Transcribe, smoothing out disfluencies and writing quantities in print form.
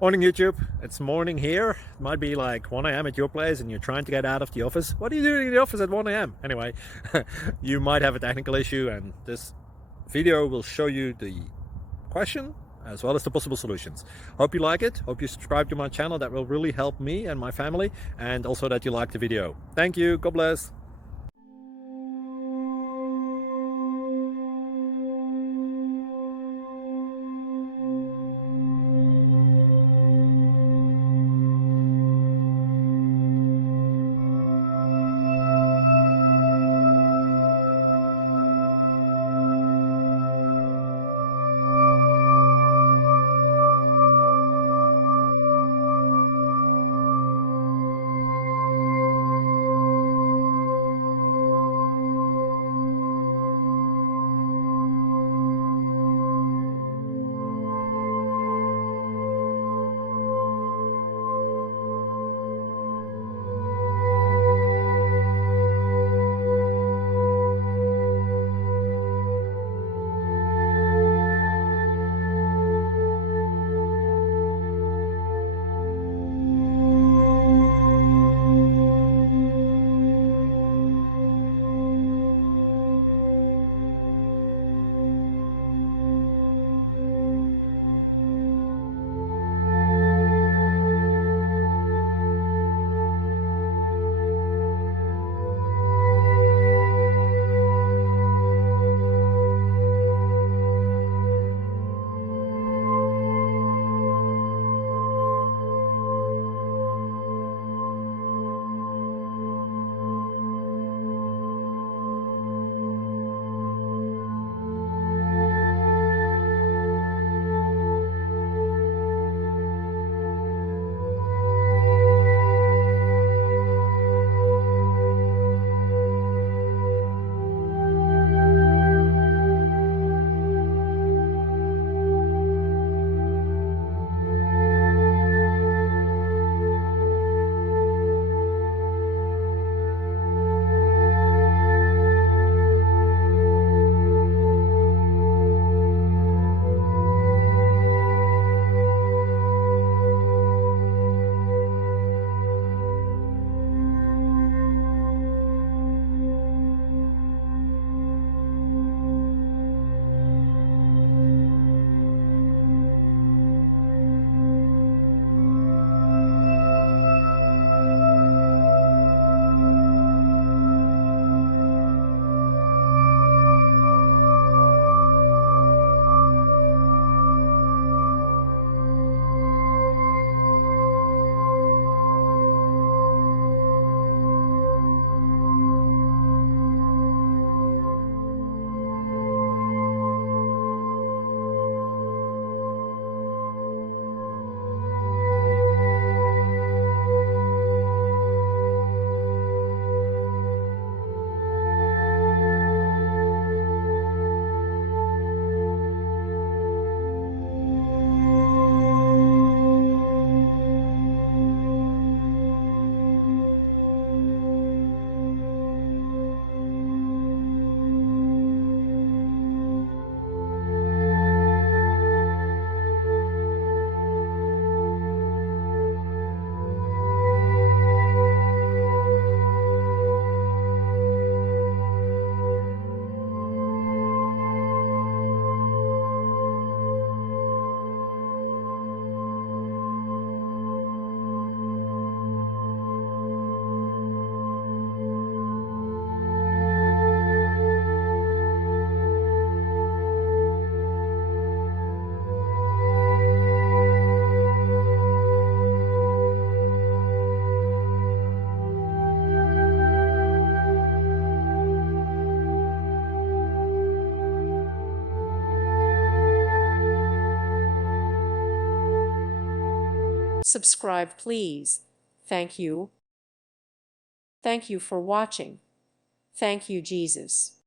Morning YouTube, it's morning here. It might be like 1 a.m. at your place and you're trying to get out of the office. What are you doing in the office at 1 a.m.? Anyway, you might have a technical issue and this video will show you the question as well as the possible solutions. Hope you like it, hope you subscribe to my channel. That will really help me and my family, and also that you like the video. Thank you, God bless. Subscribe, please. Thank you. Thank you for watching. Thank you, Jesus.